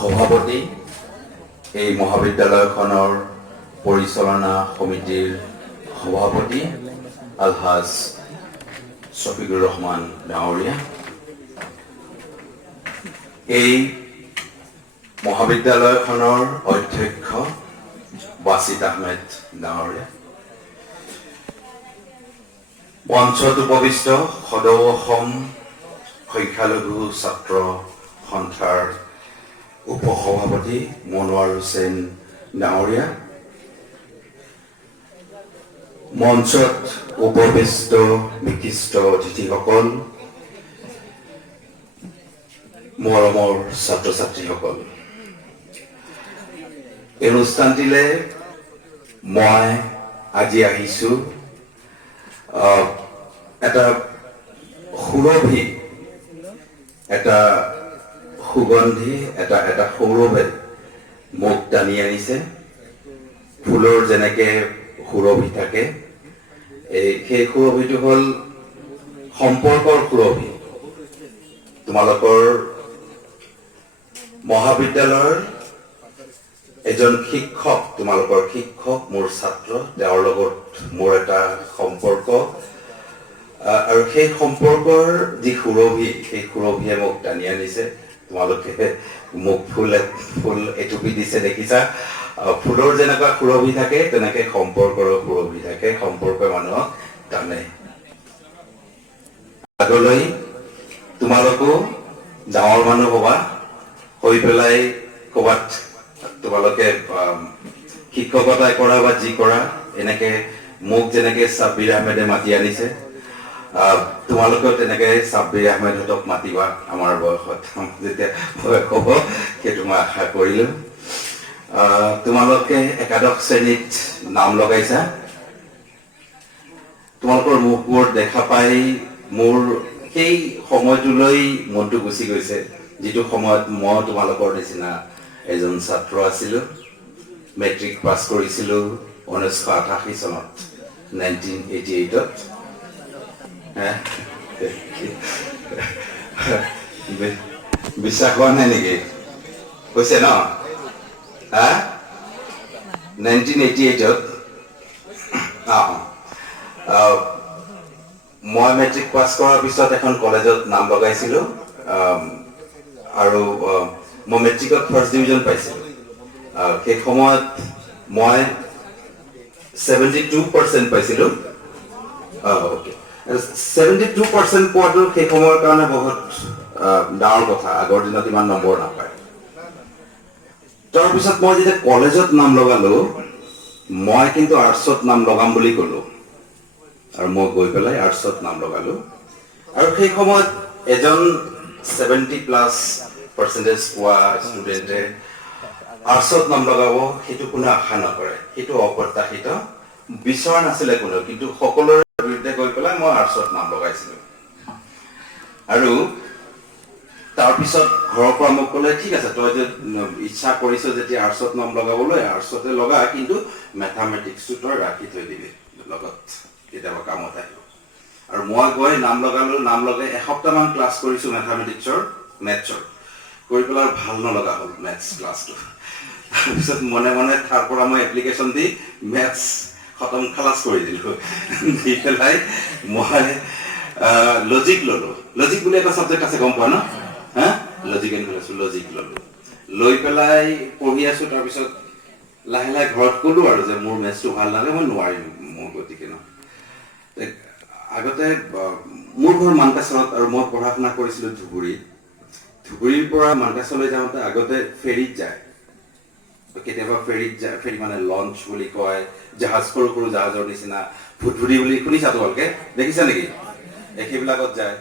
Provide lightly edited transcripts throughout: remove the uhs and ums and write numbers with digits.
সভাপতি, এই মহাবিদ্যালয়খনৰ পৰিচালনা সমিতিৰ সভাপতি আলহাজ শফিকুৰ ৰহমান ডাঙৰীয়া, এই মহাবিদ্যালয়খনৰ অধ্যক্ষ বাছিত আহমেদ ডাঙৰীয়া, মঞ্চত উপবিষ্ট সদৌ অসম সংখ্যালঘু ছাত্ৰ সন্থাৰ উপসভাপতি মনোৱাৰ হুছেইন ডাঙৰীয়া, মঞ্চত উপবিষ্ট বিশিষ্ট অতিথিসকল, মৰমৰ ছাত্ৰ ছাত্ৰীসকল, এই অনুষ্ঠানটিলে মই আজি আহিছোঁ এটা সুৰভি, এটা সুগন্ধি, এটা সৌৰভে মোক টানি আনিছে। ফুলৰ যেনেকে সুৰভি থাকে, সেই সুৰভিটো হ'ল সম্পৰ্কৰ সুৰভি। তোমালোকৰ মহাবিদ্যালয়ৰ এজন শিক্ষক, তোমালোকৰ শিক্ষক মোৰ ছাত্ৰ, তেওঁৰ লগত মোৰ এটা সম্পৰ্ক, আৰু সেই সম্পৰ্কৰ যি সুৰভি, সেই সুৰভিয়ে মোক টানি আনিছে। তোমালোকে মোক ফুল এটুপি দিছে দেখিছা। ফুলৰ যেনেকুৱা সুৰভি থাকে তেনেকে সম্পৰ্কৰো সুৰভি থাকে, সম্পৰ্কই মানুহক টানে। আগলৈ তোমালোকো ডাঙৰ মানুহ হবা, হৈ পেলাই ক'ৰবাত তোমালোকে শিক্ষকতাই কৰা বা যি কৰা, এনেকে মোক যেনেকে ছাব্বিৰ আহমেদে মাতি আনিছে, তোমালোকেও তেনেকে ছাব্বিৰ আহমেদহঁতক মাতিবা। আমাৰ বয়সত যেতিয়া বয়স হ'ব সেইটো মই আশা কৰিলোঁ। তোমালোকে একাদশ শ্ৰেণীত নাম লগাইছা। তোমালোকৰ মুখবোৰ দেখা পাই মোৰ সেই সময়টোলৈ মনটো গুচি গৈছে, যিটো সময়ত মই তোমালোকৰ নিচিনা এজন ছাত্ৰ আছিলোঁ। মেট্ৰিক পাছ কৰিছিলোঁ 1988 চনত, 1988ত। বিশ্বাস হোৱা নাই নেকি? হৈছে ন? 1988ত মই মেট্ৰিক পাছ কৰাৰ পিছত এখন কলেজত নাম লগাইছিলোঁ, আৰু মই মেট্ৰিকত ফাৰ্ষ্ট ডিভিজন পাইছিলোঁ। সেই সময়ত মই 72% পাইছিলোঁ। 72% পোৱাটো সেই সময়ৰ কাৰণে বহুত ডাঙৰ কথা। আগৰ দিনত ইমান নম্বৰ নাপায়। তাৰপিছত মই যেতিয়া কলেজত নাম লগালো, মই কিন্তু আৰ্টছত নাম লগাম বুলি ক'লো, আৰু মই গৈ পেলাই আৰ্টছত নাম লগালো। আৰু সেই সময়ত এজন 70+ পোৱা ষ্টুডেণ্টে আৰ্টছত নাম লগাব, সেইটো কোনো আশা নকৰে, সেইটো অপ্ৰত্যাশিত, বিচৰা নাছিলে কোনেও, কিন্তু সকলোৰে বিৰুদ্ধে গৈ পেলাই মই আৰ্টছত নাম লগাইছিলোঁ। আৰু তাৰপিছত ঘৰৰ পৰা মোক ক'লে, ঠিক আছে, তই যে ইচ্ছা কৰিছ যেতিয়া আৰ্টছত নাম লগাবলৈ, আৰ্টছতে লগা, কিন্তু মেথামেটিক্সটো তই ৰাখি থৈ দিবি লগত, কেতিয়াবা কামত আহিব। আৰু মই গৈ নাম লগালো। নাম লগাই এসপ্তাহমান ক্লাছ কৰিছোঁ মেথছৰ, কৰি পেলাই ভাল নলগা হ'ল মেথছ ক্লাছটো। তাৰপিছত মনে মনে তাৰ পৰা মই এপ্লিকেশ্যন দি মেথছ খতম খালাছ কৰি দিলোঁ। দি পেলাই মই লজিক ল'লোঁ। লজিক বুলি এটা ছাবজেক্ট আছে, গম পোৱা ন? লজিক এণ্ড ফিলচফি, লজিক ল'লোঁ। লৈ পেলাই পঢ়ি আছোঁ। তাৰপিছত লাহে লাহে ঘৰত ক'লোঁ আৰু যে মোৰ মেথছটো ভাল নালাগে, মই নোৱাৰিম, মোৰ গতিকে ন। আগতে মোৰ ঘৰ মানকাচৰত, আৰু মই পঢ়া শুনা কৰিছিলোঁ ধুবুৰীত। ধুবুৰীৰ পৰা মানকাচৰলৈ যাওঁতে আগতে ফেৰীত যায়, কেতিয়াবা ফেৰীত যায়, ফেৰী মানে লঞ্চ বুলি কয়, জাহাজ, সৰু সৰু জাহাজৰ নিচিনা, ভুটভুটি বুলি শুনিছা তোমালোকে, দেখিছা নেকি? সেইবিলাকত যায়।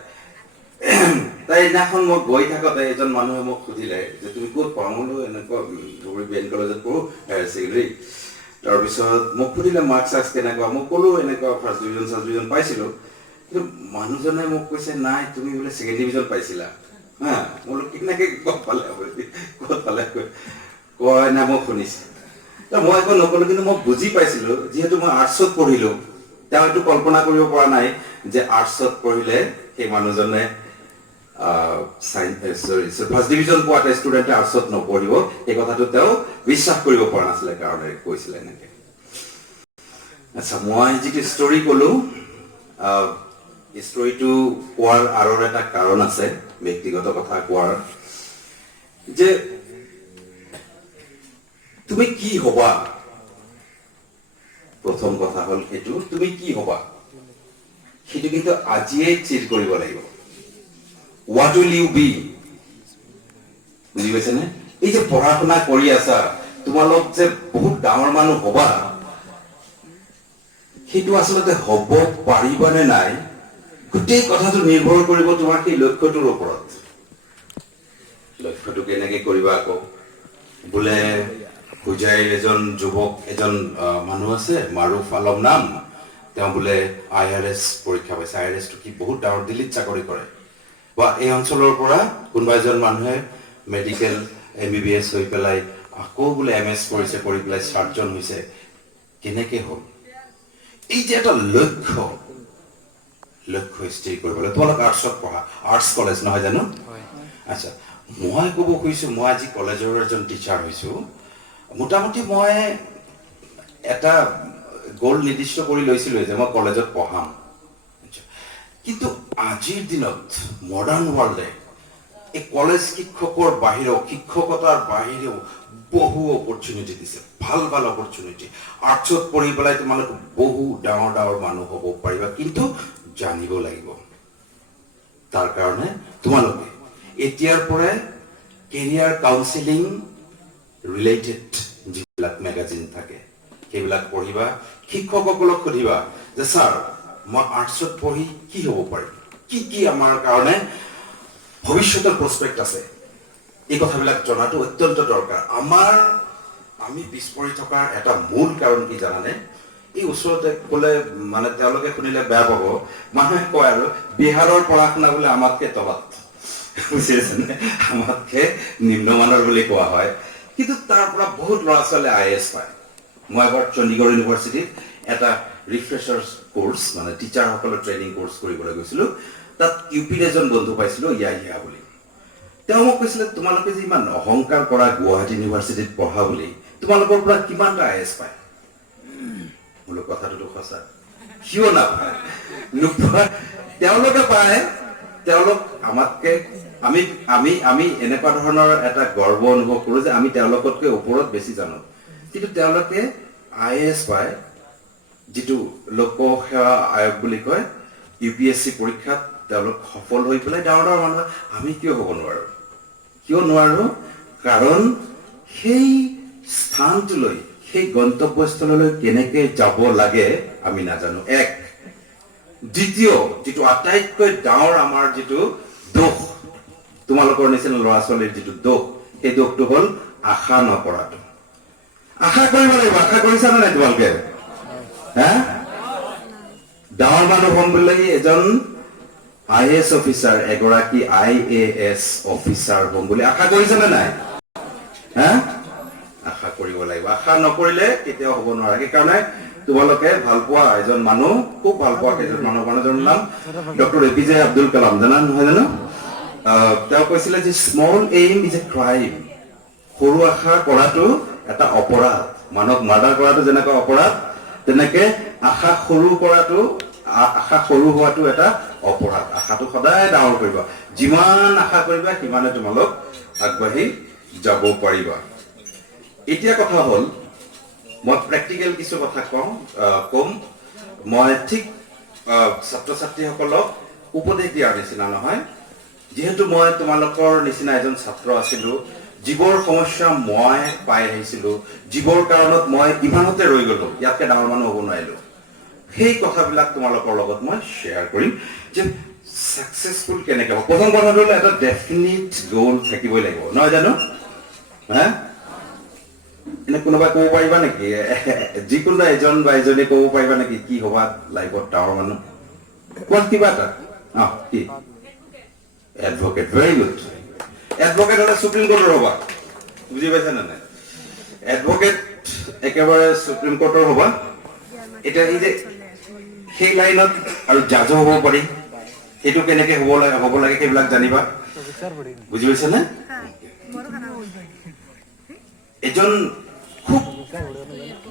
তাই দিনাখন মই গৈ থাকোঁতে এজন মানুহে মোক সুধিলে যে তুমি ক'ত পঢ়া? মই বোলো এনেকুৱা ধুবুৰী BN কলেজত পঢ়োঁ, হায়াৰ ছেকেণ্ডেৰী। তাৰপিছত মোক সুধিলে মাৰ্কছ চাৰ্কছ কেনেকুৱা? মই ক'লোঁ এনেকুৱা ফাৰ্ষ্ট ডিভিজন পাইছিলোঁ। কিন্তু মানুহজনে মোক কৈছে, নাই তুমি বোলে ছেকেণ্ড ডিভিজন পাইছিলা। মই বোলো কেনেকৈ ক'ত পালে? ক'ত পালে কয়, নাই মই শুনিছোঁ। মই একো নক'লোঁ, কিন্তু মই বুজি পাইছিলোঁ, যিহেতু মই আৰ্টছত পঢ়িলোঁ, তেওঁ এইটো কল্পনা কৰিব পৰা নাই যে আৰ্টছত পঢ়িলে সেই মানুহজনে ফাৰ্ষ্ট ডিভিজন পোৱা এটা ষ্টুডেণ্টে আৰ্টছত নপঢ়িব এই কথাটো তেওঁ বিশ্বাস কৰিব পৰা নাছিলে কাৰণে কৈছিলে এনেকে আচ্ছা মই যিটো ষ্টৰী ক'লো ষ্টৰীটো কোৱাৰ আৰু এটা কাৰণ আছে ব্যক্তিগত কথা কোৱাৰ যে তুমি কি হবা প্ৰথম কথা হ'ল এইটো তুমি কি হবা সেইটো কিন্তু আজিয়ে ঠিক কৰিব লাগিব what will you be বুজি পাইছে নে এই যে পঢ়া-শুনা কৰি আছা তোমালোক যে বহুত ডাঙৰ মানুহ হবা সেইটো আসলতে হ'ব পাৰিবা নে নাই গোটেই কথাটো নিৰ্ভৰ কৰিব তোমাৰ কি লক্ষ্যটোৰ ওপৰত লক্ষ্যটো কেনেকৈ কৰিবা আকৌ বোলে পূজাৰীৰ এজন যুৱক এজন মানুহ আছে মাৰুফ আলম নাম তেওঁ বোলে IRS পৰীক্ষা পাইছে IRSটো কি বহুত ডাঙৰ দিল্লীত চাকৰি কৰে বা এই অঞ্চলৰ পৰা কোনোবা এজন মানুহে মেডিকেল MBBS হৈ পেলাই আকৌ বোলে MS কৰিছে কৰি পেলাই সাৰ্জন হৈছে কেনেকৈ হ'ল এই যে এটা লক্ষ্য স্থিৰ কৰিবলৈ তোমালোক আৰ্টছত পঢ়া আৰ্টছ কলেজ নহয় জানো আচ্ছা মই ক'ব খুজিছোঁ মই আজি কলেজৰ এজন টিচাৰ হৈছোঁ মোটামুটি মই এটা গ'ল নিৰ্দিষ্ট কৰি লৈছিলোঁ যে মই কলেজত পঢ়াম কিন্তু আজিৰ দিনত মডাৰ্ণ ৱৰ্ল্ডে এই কলেজ শিক্ষকৰ বাহিৰেও শিক্ষকতাৰ বাহিৰেও বহু অপৰচুনিটি দিছে ভাল ভাল অপৰচুনিটি আৰ্টছত পঢ়ি পেলাই তোমালোক বহু ডাঙৰ ডাঙৰ মানুহ হ'ব পাৰিবা কিন্তু জানিব লাগিব তাৰ কাৰণে তোমালোকে এতিয়াৰ পৰাই কেৰিয়াৰ কাউন্সেলিং ৰিলেটেড যিবিলাক মেগাজিন থাকে সেইবিলাক পঢ়িবা শিক্ষকসকলক সুধিবা যে ছাৰ মই আৰ্টছত পঢ়ি কি হ'ব পাৰিম কি আমাৰ কাৰণে ভৱিষ্যতৰ প্ৰস্পেক্ট আছে এই কথাবিলাক জনাটো অত্যন্ত দৰকাৰ আমি পিছপৰি থকাৰ এটা মূল কাৰণ কি জানানে এই ওচৰতে ক'লে মানে তেওঁলোকে শুনিলে বেয়া পাব মানুহে কয় আৰু বিহাৰৰ পঢ়া-শুনা বোলে আমাতকে তলত বুজিছেনে আমাতকে নিম্নমানৰ বুলি কোৱা হয় কিন্তু তাৰ পৰা বহুত ল'ৰা ছোৱালীয়ে IAS পায় মই এবাৰ চণ্ডীগড় ইউনিভাৰ্চিটিত এটা ৰিফ্ৰেছাৰ্ছ কোৰ্ছ মানে টিচাৰসকলৰ ট্ৰেইনিং কোৰ্ছ কৰিবলৈ গৈছিলোঁ তাত UPৰ এজন বন্ধু পাইছিলোঁ ইয়া বুলি তেওঁ মোক কৈছিলে তোমালোকে যে ইমান অহংকাৰ কৰা গুৱাহাটী ইউনিভাৰ্চিটিত পঢ়া বুলি তোমালোকৰ পৰা কিমানটা IAS পায় বোলো কথাটোতো সঁচা কিয় নাপায় নোপোৱা তেওঁলোকে পায় তেওঁলোক আমাতকে আমি এনেকুৱা ধৰণৰ এটা গৰ্ব অনুভৱ কৰোঁ যে আমি তেওঁলোকতকৈ ওপৰত বেছি জানো কিন্তু তেওঁলোকে IAS পায় যিটো লোকসেৱা আয়োগ বুলি কয় UPSC পৰীক্ষাত তেওঁলোক সফল হৈ পেলাই ডাঙৰ ডাঙৰ মানুহ আমি কিয় হ'ব নোৱাৰো কাৰণ সেই স্থানটোলৈ সেই গন্তব্যস্থললৈ কেনেকৈ যাব লাগে আমি নাজানো এক দ্বিতীয় যিটো আটাইতকৈ ডাঙৰ আমাৰ যিটো দোষ তোমালোকৰ নিচিনা ল'ৰা ছোৱালীৰ যিটো দোষ সেই দোষটো হ'ল আশা নকৰাটো আশা কৰিব লাগিব আশা কৰিছা নে নাই তোমালোকে ডাঙৰ মানুহ হ'ম বুলি এজন IAS অফিচাৰ এগৰাকী IAS অফিচাৰ হ'ম বুলি আশা কৰিছা নে নাই আশা কৰিব লাগিব আশা নকৰিলে কেতিয়াও হ'ব নোৱাৰে সেইকাৰণে তোমালোকে ভাল পোৱা এজন মানুহ খুব ভাল পোৱা এজন মানুহজনৰ নাম ডক্টৰ APJ আব্দুল কালাম জানা নহয় জানো তেওঁ কৈছিলে যে small aim is a crime সৰু আশা কৰাটো এটা অপৰাধ মানুহক মাৰ্ডাৰ কৰাটো যেনেকৈ অপৰাধ তেনেকে আশা সৰু হোৱাটো এটা অপৰাধ আশাটো সদায় ডাঙৰ কৰিবা যিমান আশা কৰিবা সিমানে তোমালোক আগবাঢ়ি যাব পাৰিবা এতিয়া কথা হ'ল মই প্ৰেক্টিকেল কিছু কথা কম মই ঠিক ছাত্ৰ ছাত্ৰীসকলক উপদেশ দিয়াৰ নিচিনা নহয় যিহেতু মই তোমালোকৰ নিচিনা এজন ছাত্ৰ আছিলোঁ জীৱৰ সমস্যা মই পাই আহিছিলোঁ জীৱৰ কাৰণত মই ইমানতে ৰৈ গ'লো ইয়াতকৈ ডাঙৰ মানুহ হ'ব নোৱাৰিলোঁ সেই কথাবিলাক তোমালোকৰ লগত মই শ্বেয়াৰ কৰিম যে ছাকচেছফুল কেনেকৈ হ'ব প্ৰথম কথাটো হ'ল এটা ডেফিনিট গ'ল থাকিবই লাগিব নহয় জানো এনে কোনোবাই ক'ব পাৰিবা নেকি যিকোনো এজন বা এজনী ক'ব পাৰিবা নেকি কি হ'বা লাইফত ডাঙৰ মানুহ কোৱা কিবা এটা কি এডভকেট ভেৰি গুড এডভকেট হ'লে সুপ্ৰিম কোৰ্টৰ হ'বা বুজি পাইছা নে নাই এডভকেট একেবাৰে সুপ্ৰিম কোৰ্টৰ হ'বা এতিয়া এই যে সেই লাইনত আৰু জাজো হ'ব পাৰি সেইটো কেনেকৈ হ'ব লাগে সেইবিলাক জানিবা বুজি পাইছানে এজন খুব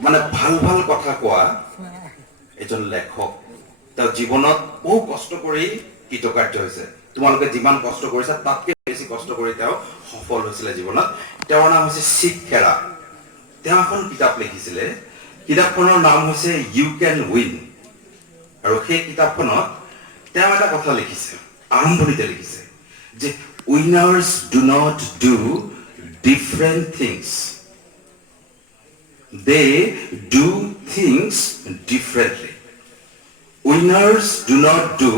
মানে ভাল ভাল কথা কোৱা এজন লেখক তেওঁ জীৱনত বহু কষ্ট কৰি কৃতকাৰ্য হৈছে তোমালোকে যিমান কষ্ট কৰিছা তাতকৈ বেছি কষ্ট কৰি তেওঁ সফল হৈছিলে জীৱনত তেওঁৰ নাম হৈছে শিৱ খেৰা তেওঁ এখন কিতাপ লিখিছিলে কিতাপখনৰ নাম হৈছে ইউ কেন উইন আৰু সেই কিতাপখনত তেওঁ এটা কথা লিখিছে আৰম্ভণিতে লিখিছে যে winners do not do different things they do things differently winners do not do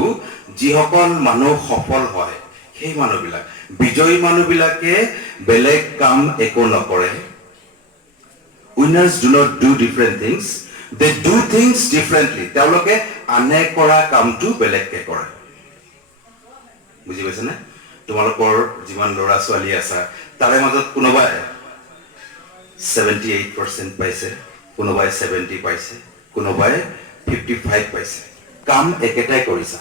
যিসকল মানুহ সফল হয় সেই মানুহবিলাক বিজয়ী মানুহবিলাকে বেলেগ কাম একো নকৰে winners do not do different things they do things differently তেওঁলোকে আনে কৰা কামটো বেলেগকে কৰে বুজি পাইছে না তোমালোকৰ যিমান ল'ৰা ছোৱালী আছে তাৰে মাজত কোনোবাই 78% পাইছে কোনোবাই 70 পাইছে কোনোবাই 55 পাইছে কাম একেটাই কৰিছে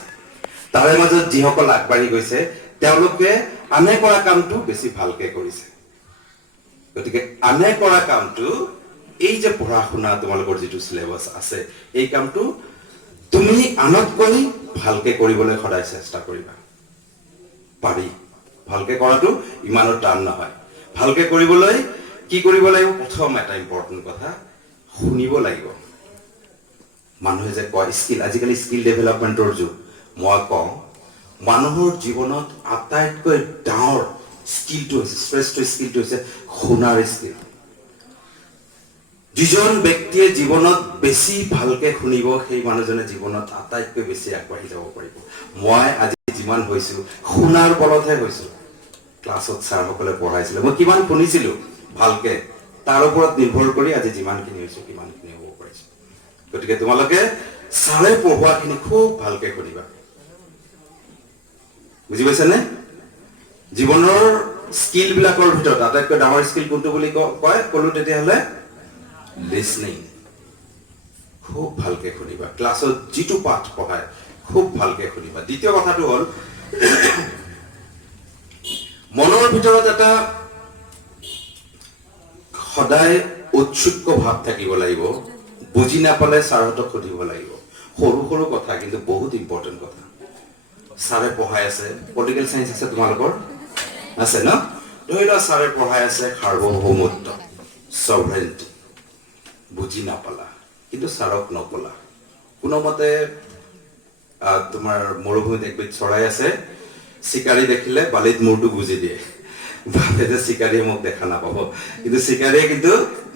তাৰে মাজত যিসকল আগবাঢ়ি গৈছে তেওঁলোকে আনে কৰা কামটো বেছি ভালকে কৰিছে গতিকে আনে কৰা কামটো এই যে পঢ়া শুনা তোমালোকৰ যেটো সিলেবাস আছে এই কামটো তুমি আনতকৈ ভালকে কৰিবলৈ সদায় চেষ্টা কৰিবা পাৰি ভালকে কৰাটো ইমানো টান নহয় ভালকে কৰিবলৈ কি কৰিব লাগিব প্ৰথম এটা ইম্পৰ্টেন্ট কথা শুনিব লাগিব মানুহে যে কয় স্কিল আজিকালি স্কিল ডেভেলপমেন্টৰ যুগ মই কওঁ মানুহৰ জীৱনত আটাইতকৈ ডাঙৰ স্কিলটো হৈছে শ্ৰেষ্ঠ স্কিলটো হৈছে শুনাৰ স্কিল যিজন ব্যক্তিয়ে জীৱনত বেছি ভালকে শুনিব সেই মানুহজনে জীৱনত আটাইতকৈ বেছি আগবাঢ়ি যাব পাৰিব মই আজি যিমান হৈছো শুনাৰ বলতহে হৈছো ক্লাছত ছাৰসকলে পঢ়াইছিল মই কিমান শুনিছিলো ভালকে তাৰ ওপৰত নিৰ্ভৰ কৰি আজি যিমানখিনি হৈছো কিমানখিনি হ'ব পাৰিছো গতিকে তোমালোকে ছাৰে পঢ়োৱাখিনি খুব ভালকে শুনিবা বুজি পাইছানে জীৱনৰ স্কিল বিলাকৰ ভিতৰত আটাইতকৈ ডাঙৰ স্কিল কোনটো বুলি কয় ক'লো তেতিয়াহ'লে লিসনিং খুব ভালকে শুনিবা ক্লাছত যেটো পাঠ পঢ়ায় খুব ভালকে শুনিবা দ্বিতীয় কথাটো হ'ল মনৰ ভিতৰত এটা সদায় উৎসুক ভাৱ থাকিব লাগিব বুজি নাপালে ছাৰহঁতক সুধিব লাগিব সৰু সৰু কথা কিন্তু বহুত ইম্পৰ্টেন্ট কথা ছাৰে পঢ়াই আছে পলিটিকেল সায়েন্স আছে তোমালোকৰ আছে ন ধৰি লোৱা ছাৰে পঢ়াই আছে সাৰ্বভৌমত্ব সভৰেণ্টি বুজি নাপালা কিন্তু ছাৰক নকলা কোনোমতে তোমাৰ মৰুভূমিত একবিধ চৰাই আছে চিকাৰী দেখিলে বালিত মূৰটো গুজি দিয়ে ভাবে যে চিকাৰীয়ে মোক দেখা নাপাব কিন্তু চিকাৰীয়ে কিন্তু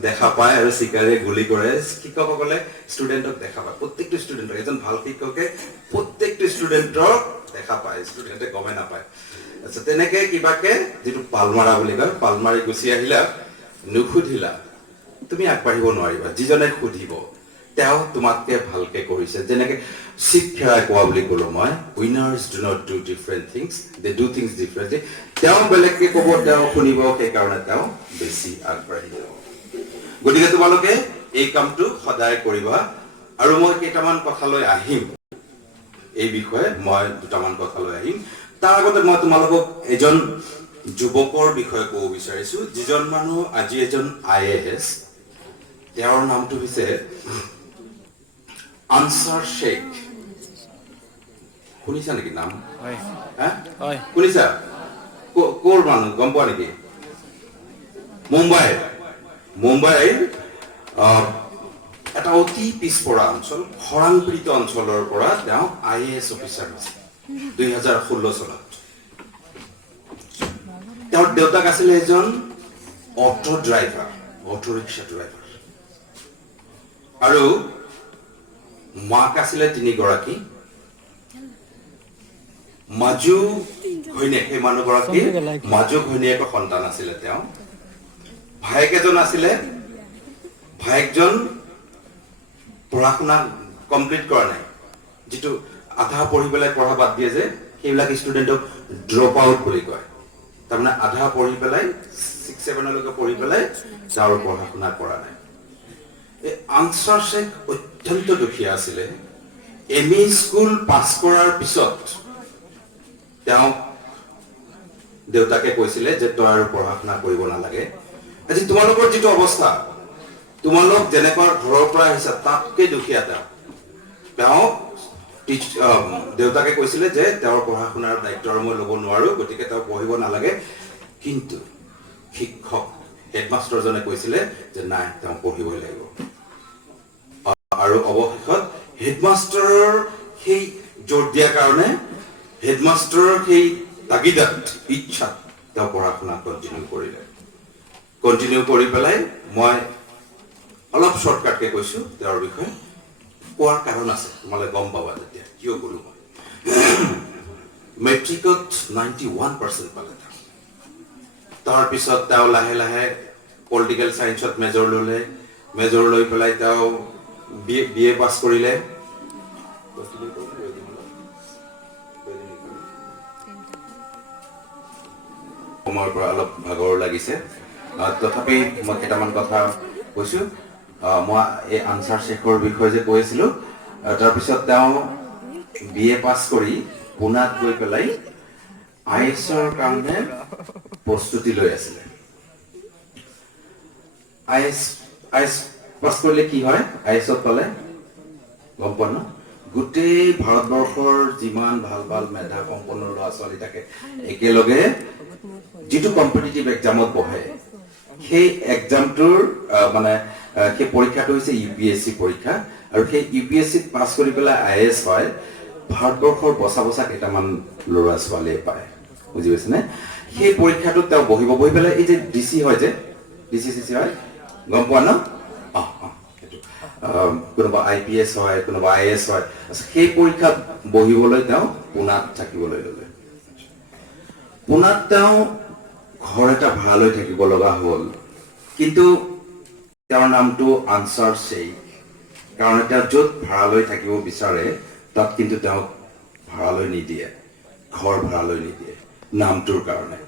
দেখা পায় আৰু চিকাৰীয়ে গুলি কৰে শিক্ষকসকলে ষ্টুডেণ্টক দেখা পায় প্ৰত্যেকটো ষ্টুডেণ্টক এজন ভাল শিক্ষকে প্ৰত্যেকটো ষ্টুডেণ্টক দেখা পায় ষ্টুডেণ্টে গমে নাপায় আচ্ছা তেনেকে কিবাকে যেটো পালমাৰা বুলি কয় পালমাৰি গুচি আহিলা নুখুধিলা তুমি আগবাঢ়িব নোৱাৰিবা যিজনে খুধিব তেওঁ তোমাতকে ভালকে কৰিছে যেনেকে শিক্ষাই কোৱা বুলি ক'লো মই winners do not do different things they do things differently তেওঁ বেলেগকে ক'ব তেওঁ শুনিব সেইকাৰণে তেওঁ বেছি আগবাঢ়ি যাব গতিকে তোমালোকে এই কামটো সদায় কৰিবা আৰু মই কেইটামান কথালৈ আহিম এই বিষয়ে মই দুটামান কথালৈ আহিম তাৰ আগতে মই তোমালোকক এজন যুৱকৰ বিষয়ে ক'ব বিচাৰিছো যিজন মানুহ আজি এজন IAS তেওঁৰ নামটো হৈছে আনসাৰ শেখ শুনিছা নেকি নাম হয় হয় শুনিছা কোৰ মানুহ গম পোৱা নেকি মুম্বাইৰ এটা অতি পিছপৰা অঞ্চল খৰাংপীড়িত অঞ্চলৰ পৰা তেওঁ IAS অফিচাৰ হৈছে 2016 চনত তেওঁৰ দেউতাক আছিল এজন অটো ৰিক্সা ড্ৰাইভাৰ আৰু মাক আছিলে 3 গৰাকী মাজু ঘৈণীয়েক সেই মানুহগৰাকী মাজু ঘৈণীয়েকৰ সন্তান আছিলে তেওঁ ভাইক এজন আছিলে ভাইকজন পঢ়া শুনা কমপ্লিট কৰা নাই যেটো আধা পঢ়ি পেলাই পঢ়া বাদ দিয়ে যে সেইবিলাক ষ্টুডেণ্টক ড্ৰপ আউট বুলি কয় তাৰমানে আধা পঢ়ি পেলাই 6-7 লৈকে পঢ়ি পেলাই যাৰ পঢ়া শুনা কৰা নাই এই আনসাৰ শেখ অত্যন্ত দুখীয়া আছিলে ME স্কুল পাছ কৰাৰ পিছত তেওঁ দেউতাকে কৈছিলে যে তই আৰু পঢ়া শুনা কৰিব নালাগে আজি তোমালোকৰ যিটো অৱস্থা তোমালোক যেনেকুৱা ঘৰৰ পৰা আহিছা তাতকৈ দুখীয়া তেওঁ দেউতাকে কৈছিলে যে তেওঁৰ পঢ়া শুনাৰ দায়িত্ব মই ল'ব নোৱাৰো গতিকে তেওঁ পঢ়িব নালাগে কিন্তু শিক্ষক হেডমাষ্টাৰজনে কৈছিলে যে নাই তেওঁ পঢ়িবই লাগিব আৰু অৱশেষত হেডমাষ্টাৰৰ সেই জোৰ দিয়াৰ কাৰণে হেডমাষ্টাৰৰ সেই তাগিদাত ইচ্ছাত তেওঁ পঢ়া শুনা কণ্টিনিউ কৰি পেলাই মই অলপ শ্বৰ্টকাটকে কৈছো তেওঁৰ বিষয়ে কোৱাৰ কাৰণ আছে তোমালোকে গম পাবা তেতিয়া কিয় কলো মই মেট্ৰিকত 91% পালে তাৰপিছত তেওঁ লাহে লাহে পলিটিকেল সায়েন্সত মেজৰ লৈ পেলাই তেওঁ বিএ পাছ কৰিলে সময়ৰ পৰা অলপ ভাগৰ লাগিছে তথাপি মই কেইটামান কথা কৈছো মই এই আনসাৰ শেখৰ বিষয়ে যে কৈছিলো তাৰপিছত তেওঁ বিএ পাছ কৰি পুনাত গৈ পেলাই আইএছৰ কাৰণে প্ৰস্তুতি লৈ আছিলে আইএছ পাছ কৰিলে কি হয় আইএছত পালে গম পোৱা ন গোটেই ভাৰতবৰ্ষৰ যিমান ভাল মেধা সম্পন্ন ল'ৰা ছোৱালী থাকে একেলগে যিটো কম্পিটিটিভ এক্সামত বহে সেই এক্সামটোৰ মানে সেই পৰীক্ষাটো হৈছে ইউপিএসসি পৰীক্ষা আৰু সেই ইউপিএসসিত পাছ কৰি পেলাই আইএছ হয় ভাৰতবৰ্ষৰ বছা কেইটামান ল'ৰা ছোৱালীয়ে পায় বুজি পাইছেনে সেই পৰীক্ষাটোত তেওঁ বহি পেলাই এই যে ডিসি হয় যে ডিসি হয় গম পোৱা ন কোনোবা আইপিএস হয় কোনোবা আইএস হয় সেই পৰীক্ষাত বহিবলৈ তেওঁ পুনাত থাকিবলৈ ল'লে পুনাত তেওঁ ঘৰ এটা ভাড়ালৈ থাকিব লগা হ'ল কিন্তু তেওঁৰ নামটো আনসাৰ শেখ কাৰণ তেওঁ য'ত ভাড়ালৈ থাকিব বিচাৰে তাত কিন্তু তেওঁ ভাড়ালৈ নিদিয়ে ঘৰ ভাড়ালৈ নিদিয়ে নামটোৰ কাৰণে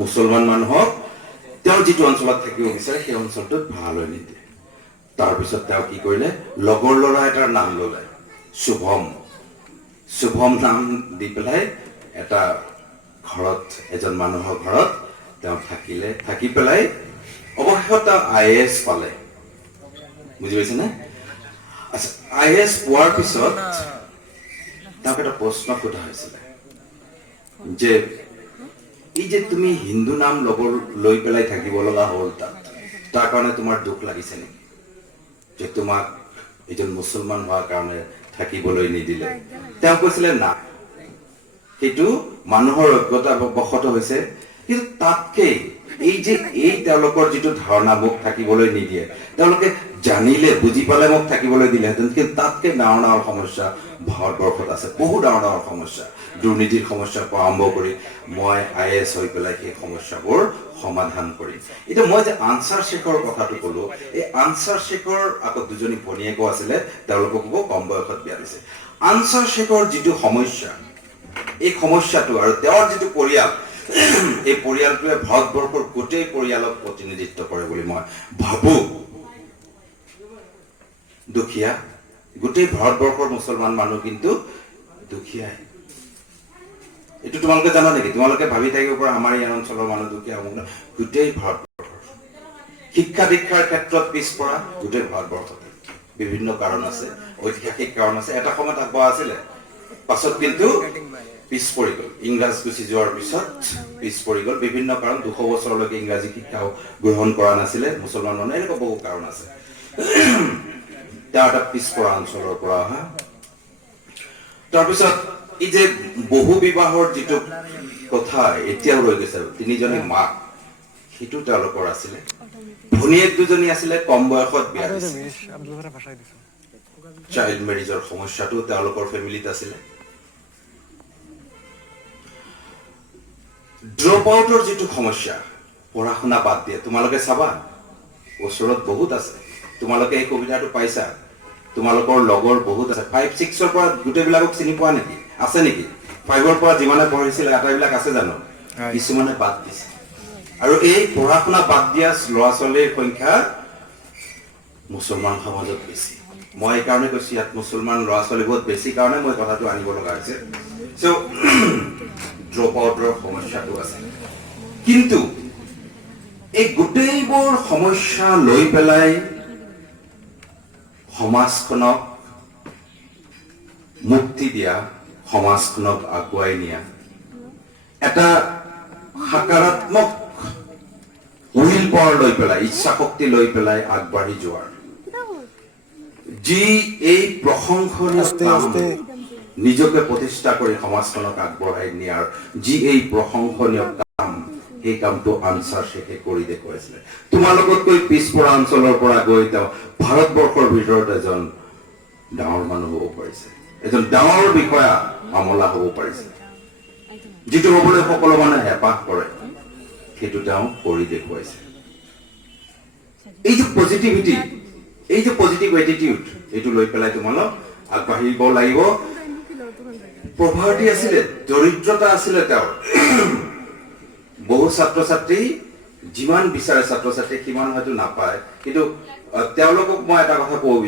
মুছলমান মানুহক তেওঁ যিটো অঞ্চলত থাকিব বিচাৰে সেই অঞ্চলটোত ভাড়ালৈ নিদিয়ে তাৰপিছত তেওঁ কি কৰিলে লগৰ ল'ৰা এটাৰ নাম ল'লে শুভম নাম দি পেলাই এটা ঘৰত এজন মানুহৰ ঘৰত তেওঁ থাকি পেলাই অৱশেষত তেওঁ আইএছ পালে বুজি পাইছেনে আচ্ছা আইএছ পোৱাৰ পিছত তাক এটা প্ৰশ্ন সোধা হৈছিলে যে এই যে তুমি হিন্দু নাম লৈ পেলাই থাকিব লগা হ'ল তাৰ কাৰণে তোমাৰ দুখ লাগিছে নেকি যে তোমাক এজন মুছলমান হোৱাৰ কাৰণে থাকিবলৈ নিদিলে তেওঁ কৈছিলে না সেইটো মানুহৰ অজ্ঞতা বশত হৈছে কিন্তু তাতকৈ এই তেওঁলোকৰ যিটো ধাৰণা মোক থাকিবলৈ নিদিয়ে তেওঁলোকে জানিলে বুজি পালে মোক থাকিবলৈ দিলেহেঁতেন কিন্তু তাতকৈ ডাঙৰ সমস্যা ভাৰতবৰ্ষত আছে বহু ডাঙৰ সমস্যা দুৰ্নীতিৰ সমস্যাৰ পৰা আৰম্ভ কৰি মই আইএছ হৈ পেলাই সেই সমস্যাবোৰ সমাধান কৰিম এতিয়া মই যে আনসাৰ শেখৰ কথাটো ক'লো এই আনসাৰ শেখৰ আকৌ দুজনী ভনীয়েকো আছিলে তেওঁলোককো কম বয়সত বিয়া দিছে আনসাৰ শেখৰ যিটো সমস্যা এই সমস্যাটো আৰু তেওঁৰ যিটো পৰিয়াল এই পৰিয়ালটোৱে ভাৰতবৰ্ষৰ গোটেই পৰিয়ালক প্ৰতিনিধিত্ব কৰে বুলি মই ভাবো দুখীয়া গোটেই ভাৰতবৰ্ষৰ মুছলমান মানুহ কিন্তু দুখীয়াই এইটো তোমালোকে জানা নেকি তোমালোকে ভাবি থাকিব পৰা আমাৰ এই অঞ্চলৰ মানুহ দুখীয়া গোটেই ভাৰতবৰ্ষৰ শিক্ষা দীক্ষাৰ ক্ষেত্ৰত পিছপৰা গোটেই ভাৰতবৰ্ষতে বিভিন্ন কাৰণ আছে ঐতিহাসিক কাৰণ আছে এটা সময়ত আগবঢ়া আছিলে পাছত কিন্তু পিছ পৰি গ'ল ইংৰাজ গুচি যোৱাৰ পিছত পিছ পৰি গ'ল বিভিন্ন কাৰণ 200 বছৰলৈকে ইংৰাজী শিক্ষাও গ্ৰহণ কৰা নাছিলে মুছলমান মানুহ এনেকুৱা বহু কাৰণ আছে তেওঁ এটা পিছপৰা অঞ্চলৰ পৰা অহা তাৰপিছত এই যে বহু বিবাহৰ যিটো কথা এতিয়াও ৰৈ গৈছে তিনিজনী মাক সেইটো তেওঁলোকৰ আছিলে ভনীয়েক দুজনী আছিলে কম বয়সত বিয়া দিছিল চাইল্ড মেৰিজৰ সমস্যাটো তেওঁলোকৰ ফেমিলিত আছিলে ড্ৰপ আউটৰ যিটো সমস্যা পঢ়া শুনা বাদ দিয়ে তোমালোকে চাবা ওচৰত বহুত আছে তোমালোকে এই সুবিধাটো পাইছা তোমালোকৰ লগৰ বহুত আছে 5-6 ৰ পৰা গোটেইবিলাকক চিনি পোৱা নেকি আছে নেকি 5 ৰ পৰা যিমানে পঢ়িছিল আটাইবিলাক আছে জানো কিছুমানে বাদ দিছে আৰু এই পঢ়া শুনা বাদ দিয়া ল'ৰা ছোৱালীৰ সংখ্যা মুছলমান সমাজত বেছি মই এই কাৰণে কৈছো ইয়াত মুছলমান ল'ৰা ছোৱালী বহুত বেছি কাৰণে মই কথাটো আনিব লগা হৈছে সো ড্ৰপ আউটৰ সমস্যাটো আছে কিন্তু এই গোটেইবোৰ সমস্যা লৈ পেলাই সমাজখনক মুক্তি দিয়া, সমাজখনক আগুৱাই নিয়া এটা সকাৰাত্মক উইল পাৱাৰ লৈ পেলাই, ইচ্ছা শক্তি লৈ পেলাই আগবাঢ়ি যোৱাৰ যি এই প্ৰশংসনীয় কাম, নিজকে প্ৰতিষ্ঠা কৰি সমাজখনক আগবঢ়াই নিয়াৰ যি এই প্ৰশংসনীয় কাম, এই কামটো আনচাৰ শেষে কৰি দেখুৱাইছিলে। তোমালোকতকৈ পিছপৰা অঞ্চলৰ পৰা গৈ তেওঁ ভাৰতবৰ্ষৰ ভিতৰত এজন ডাঙৰ মানুহ হ'ব পাৰিছে, এজন ডাঙৰ বিষয়া আমলা হ'ব পাৰিছে। যিটো হ'বলৈ সকলো মানুহে হেঁপাহ কৰে, সেইটো তেওঁ কৰি দেখুৱাইছে। এই যে পজিটিভিটি, এই যে পজিটিভ এটিটিউড, এইটো লৈ পেলাই তোমালোক আগবাঢ়িব লাগিব। পভাৰ্টি আছিলে, দৰিদ্ৰতা আছিলে তেওঁৰ। বহু ছাত্ৰ ছাত্ৰী যিমান বিচাৰে ছাত্ৰ ছাত্ৰী সিমান হয়তো নাপায়, কিন্তু তেওঁলোকক মই এটা কথা ক'ব